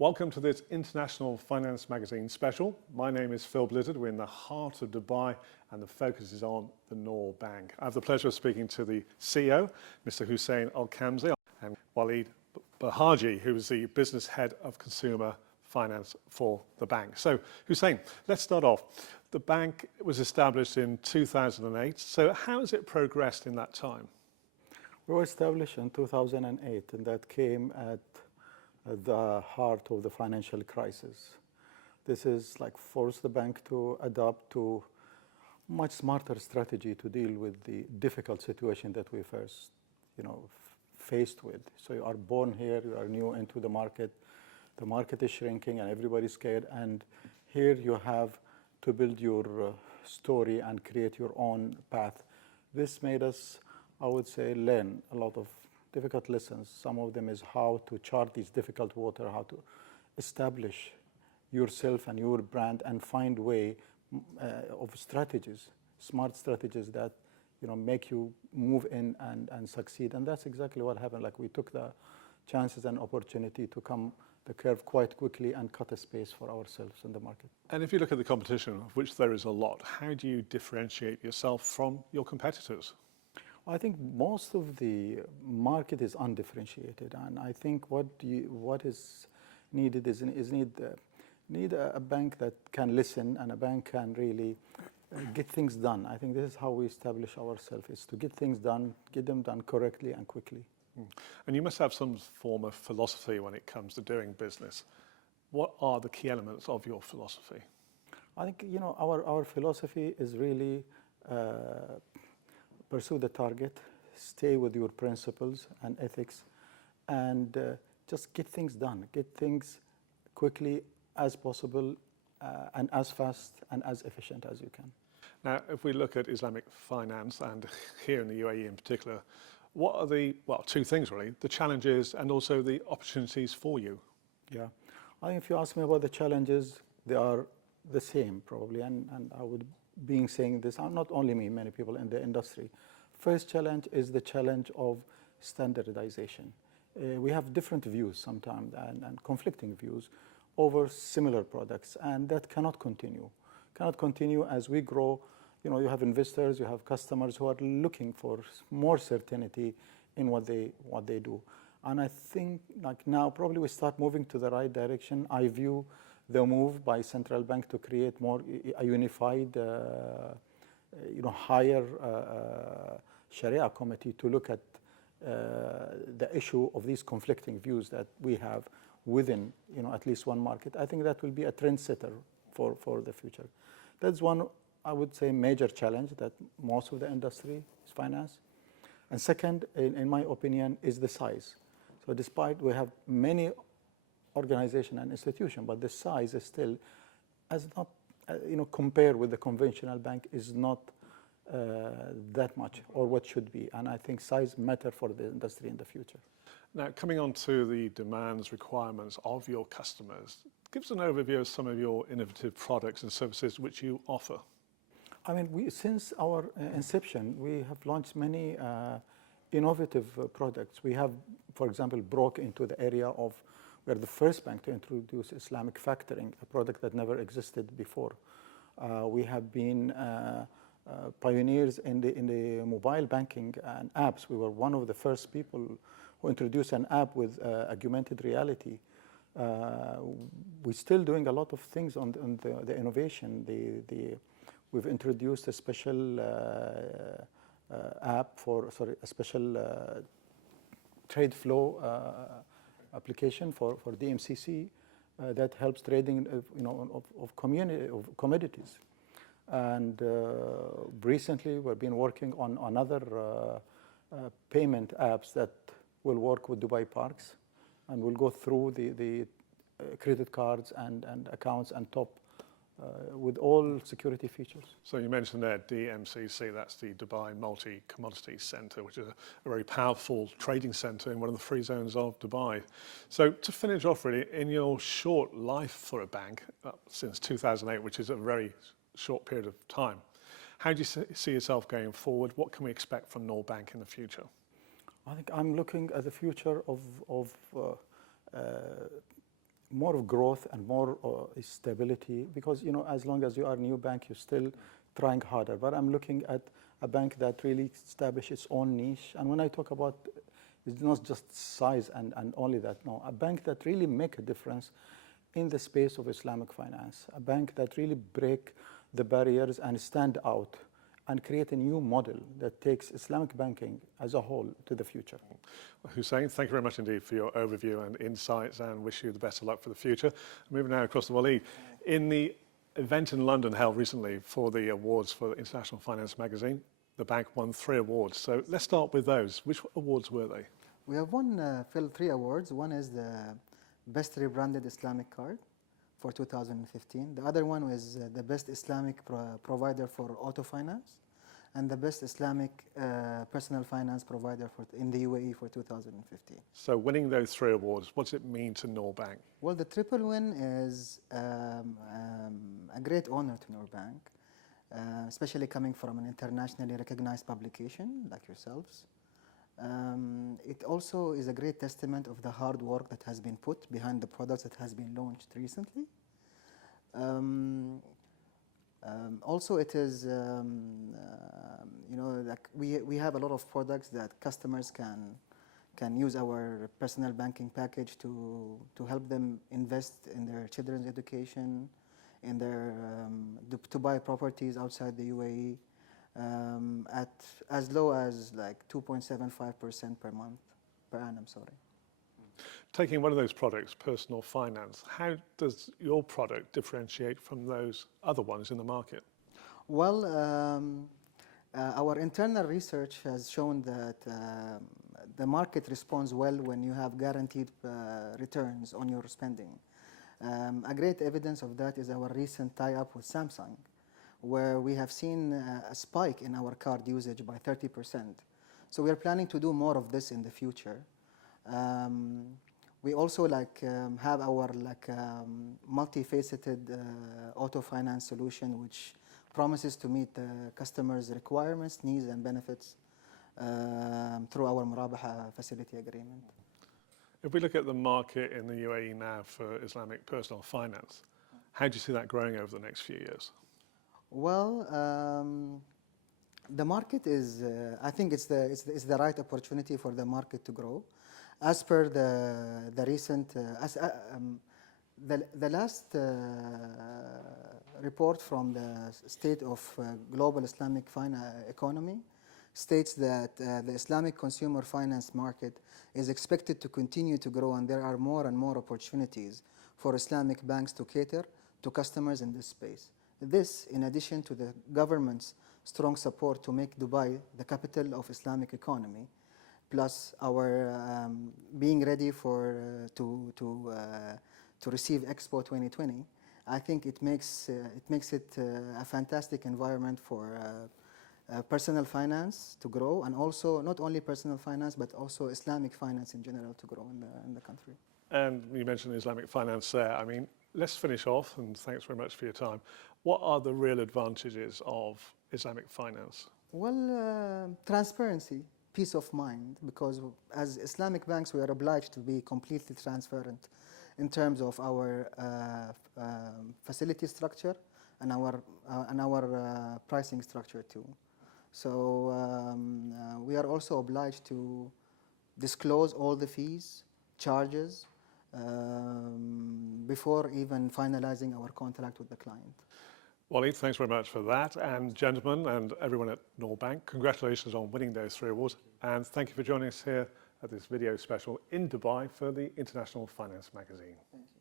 Welcome to this International Finance Magazine special. My name is Phil Blizzard. We're in the heart of Dubai and the focus is on the Noor Bank. I have the pleasure of speaking to the CEO, Mr. Hussain Al Qemzi, and Waleed Barhaji, who is the business head of consumer finance for the bank. So Hussain, let's start off. The bank was established in 2008. So how has it progressed in that time? We were established in 2008 and that came at the heart of the financial crisis. This is like forced the bank to adapt to much smarter strategy to deal with the difficult situation that we first, faced with. So you are born here, you are new into the market is shrinking and everybody's scared, and here you have to build your story and create your own path. This made us, I would say, learn a lot of difficult lessons. Some of them is how to chart these difficult water, how to establish yourself and your brand and find way of strategies, smart strategies that make you move in and succeed. And that's exactly what happened. Like we took the chances and opportunity to come the curve quite quickly and cut a space for ourselves in the market. And if you look at the competition, of which there is a lot, how do you differentiate yourself from your competitors? I think most of the market is undifferentiated, and I think what is needed is need a bank that can listen and a bank can really get things done. I think this is how we establish ourselves: is to get things done, get them done correctly and quickly. And you must have some form of philosophy when it comes to doing business. What are the key elements of your philosophy? I think our philosophy is really. Pursue the target, stay with your principles and ethics, and just get things done. Get things quickly as possible and as fast and as efficient as you can. Now, if we look at Islamic finance and here in the UAE in particular, what are the, two things really, the challenges and also the opportunities for you? Yeah, I think if you ask me about the challenges, they are the same probably, and I would saying this, not only me, many people in the industry. First challenge is the challenge of standardization. We have different views sometimes and conflicting views over similar products, and that cannot continue. Cannot continue as we grow. You have investors, you have customers who are looking for more certainty in what they do. And I think like now probably we start moving to the right direction. I view the move by central bank to create a unified, higher Sharia committee to look at the issue of these conflicting views that we have within, at least one market. I think that will be a trendsetter for the future. That's one, I would say, major challenge that most of the industry is finance. And second, in my opinion, is the size. So despite we have many organization and institution, but the size is still, as not, compared with the conventional bank, is not that much or what should be. And I think size matter for the industry in the future. Now, coming on to the demands, requirements of your customers, give us an overview of some of your innovative products and services which you offer. I mean, since our inception, we have launched many innovative products. We have, for example, broke into the area of we're the first bank to introduce Islamic factoring, a product that never existed before. We have been pioneers in the mobile banking and apps. We were one of the first people who introduced an app with augmented reality. We're still doing a lot of things on the innovation. We've introduced a special app a special trade flow application for DMCC that helps trading of commodities. And recently we've been working on another payment apps that will work with Dubai parks and will go through the credit cards and accounts and top with all security features. So you mentioned there DMCC, that's the Dubai Multi-Commodities Centre, which is a very powerful trading centre in one of the free zones of Dubai. So to finish off really, in your short life for a bank, since 2008, which is a very short period of time, how do you see yourself going forward? What can we expect from Noor Bank in the future? I think I'm looking at the future of more of growth and more stability, because as long as you are a new bank, you're still trying harder. But I'm looking at a bank that really established its own niche. And when I talk about, it's not just size and only that, no, a bank that really make a difference in the space of Islamic finance, a bank that really break the barriers and stand out and create a new model that takes Islamic banking as a whole to the future. Hussain, thank you very much indeed for your overview and insights, and wish you the best of luck for the future. Moving now across to Waleed. In the event in London held recently for the awards for International Finance Magazine, the bank won 3 awards. So let's start with those. Which awards were they? We have won, Phil, 3 awards. One is the Best Rebranded Islamic Card for 2015. The other one was the Best Islamic Provider for Auto Finance, and the Best Islamic Personal Finance Provider in the UAE for 2015. So winning those 3 awards, what does it mean to Noor Bank? Well, the triple win is a great honor to Noor Bank, especially coming from an internationally recognized publication like yourselves. It also is a great testament of the hard work that has been put behind the products that has been launched recently. Also, it is, like we have a lot of products that customers can use our personal banking package to help them invest in their children's education, in their to buy properties outside the UAE. At as low as like 2.75% per annum, sorry. Taking one of those products, personal finance, how does your product differentiate from those other ones in the market? Well, our internal research has shown that the market responds well when you have guaranteed returns on your spending. A great evidence of that is our recent tie-up with Samsung, where we have seen a spike in our card usage by 30%. So we are planning to do more of this in the future. We also have our multifaceted auto finance solution, which promises to meet the customers' requirements, needs, and benefits through our Murabaha facility agreement. If we look at the market in the UAE now for Islamic personal finance, how do you see that growing over the next few years? Well, the market is, I think it's the right opportunity for the market to grow. As per the recent, the last report from the State of Global Islamic Economy states that the Islamic consumer finance market is expected to continue to grow, and there are more and more opportunities for Islamic banks to cater to customers in this space. This, in addition to the government's strong support to make Dubai the capital of Islamic economy, plus our being ready to receive Expo 2020, I think it makes it a fantastic environment for personal finance to grow, and also not only personal finance but also Islamic finance in general to grow in the country. And you mentioned Islamic finance there. I mean, let's finish off, and thanks very much for your time. What are the real advantages of Islamic finance? Well, transparency, peace of mind, because as Islamic banks we are obliged to be completely transparent in terms of our facility structure and our pricing structure too. So we are also obliged to disclose all the fees, charges, before even finalizing our contract with the client. Waleed, thanks very much for that. And gentlemen and everyone at Noor Bank, congratulations on winning those 3 awards. And thank you for joining us here at this video special in Dubai for the International Finance Magazine. Thank you.